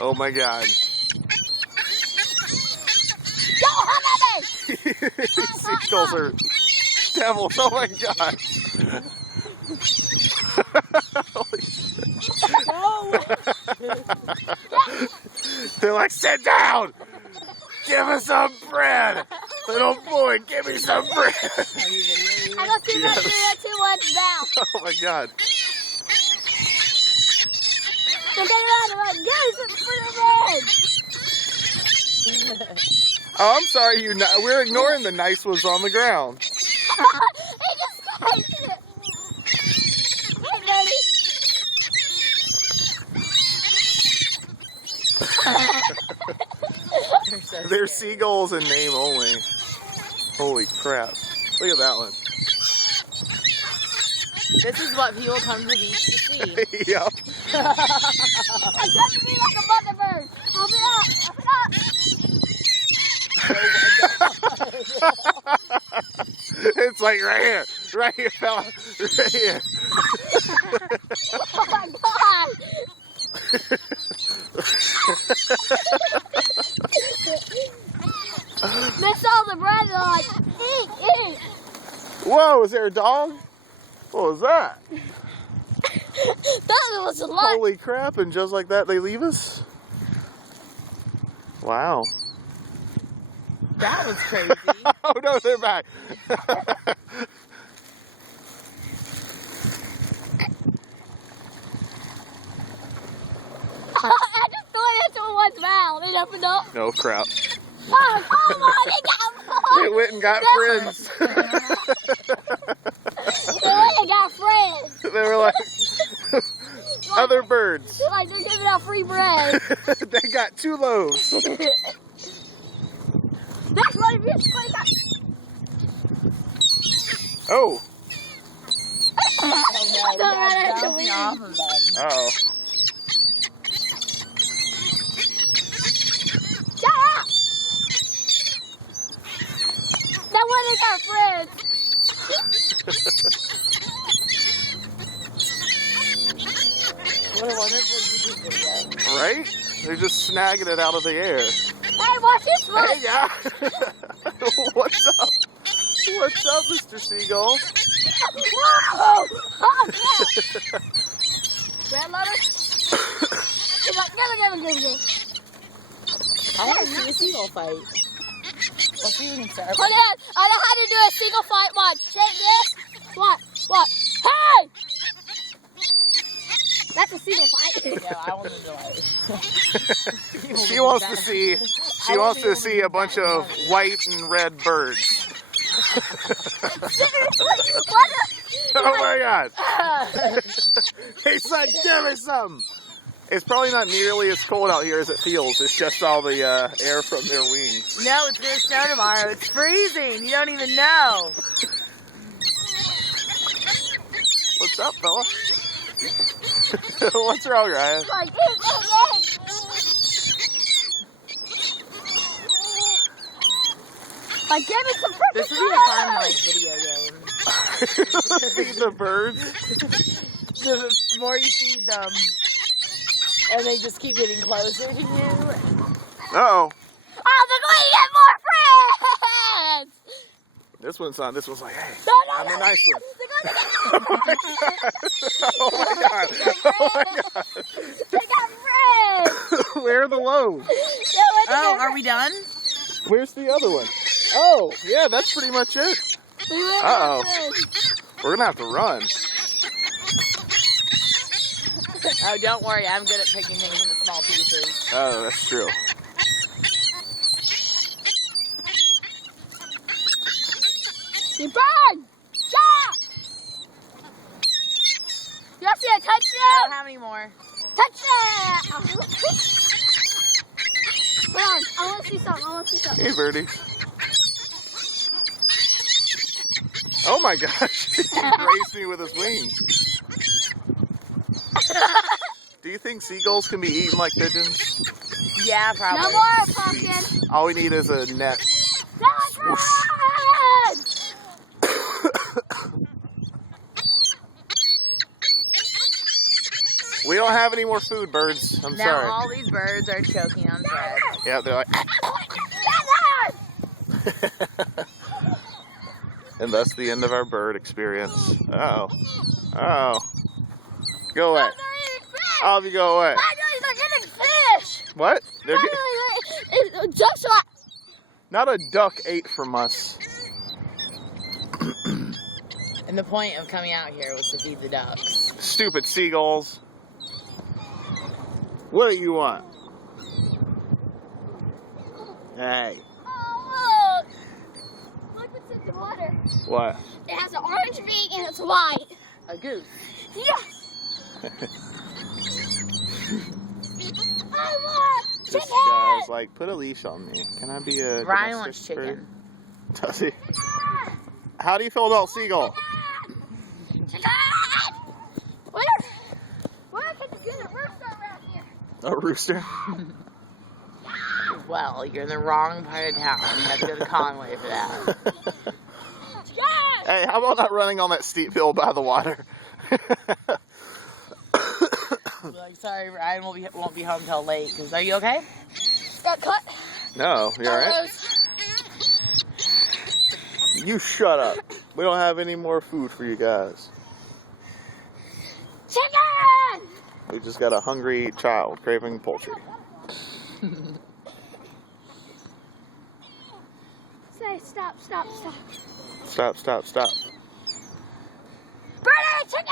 Oh my God. Don't come at me! These seagulls are devils. Oh my God. Holy shit. They're like, sit down! Give us some bread! Little boy, give me some bread! I don't see that two ones down. Oh my God. So get around and guys, Oh, I'm sorry, we're ignoring the nice ones on the ground. He just scratched it. Hey, buddy. They're seagulls in name only. Holy crap. Look at that one. This is what people come to the beach to see. Yep. It's touching me like a mother bird. Open up, open up. It's like right here, fella, right here. Oh my God. Miss all the bread and like, eat. Whoa, is there a dog? What was that? That was a lot. Holy crap, and just like that they leave us? Wow. That was crazy. Oh no, they're back. I just threw it into one's mouth. It opened up. Oh crap. Oh, come on, it got They went and got friends. They went and got friends. They were like other birds. Like they're giving out free bread. They got 2 loaves. That's what it is. Oh. Bouncing off of them. Uh-oh. Shut up! That one they got friends. What a wonderful YouTube video. Right? They're just snagging it out of the air. Hey, watch this one. Hey, yeah. What's up? What's up, Mr. Seagull? Whoa! Oh, Red letter? He's like, give it. I want to see a seagull fight. Let's see if we can start. Hold on. I know how to do a single fight. Watch. Shake this. What? Hey! That's a single fight. Yeah, I want to do it. She wants to see a bunch of white and red birds. Oh my God. He's like, give me some. It's probably not nearly as cold out here as it feels. It's just all the air from their wings. No, it's going to snow tomorrow. It's freezing. You don't even know. What's up, fella? What's wrong, Ryan? Like, give me some freaking This would be a fun video game. Feed the birds. The more you feed them, and they just keep getting closer to you. Uh-oh. Oh, they're going to get more friends! This one's like, hey, No, I'm the nice one. They're going to Oh my God. Oh my God. They got friends! Where are the loaves? Oh, are we done? Where's the other one? Oh, yeah, that's pretty much it. Uh-oh. We're gonna have to run. Oh, don't worry. I'm good at picking things into small pieces. Oh, that's true. You burn! Stop! You see a I touchdown? don't have any more. Touchdown! Hold on, I want to see something. Hey, birdie. Oh my gosh, he grazed me with his wings. Do you think seagulls can be eaten like pigeons? Yeah, probably. No more pumpkin. All we need is a net. That's right! We don't have any more food, birds. I'm Now sorry. all these birds are choking on bread. Yeah, they're like. And that's the end of our bird experience. Uh-oh. Uh-oh. Go away. All of you go away. Finally, they're getting fish. What? They're Finally, duck shot. not a duck ate from us. And the point of coming out here was to feed the ducks. Stupid seagulls. What do you want? Hey. Oh, look what's in the water. What? It has an orange beak and it's white. A goose. Yes. I want This chicken. guy's like, put a leash on me. Can I be a Ryan domestic wants bird? chicken. Does he? How do you feel about Seagull? Chicken. Where can you get a rooster around here? A rooster? Well, you're in the wrong part of town. You have to go to Conway for that. Chicken. Hey, how about not running on that steep hill by the water? Like, sorry, Ryan won't be home till late. Are you okay? Got cut. No, you alright? You shut up. We don't have any more food for you guys. Chicken. We just got a hungry child craving poultry. Say stop, stop, stop. Stop, stop, stop. Birdie, chicken.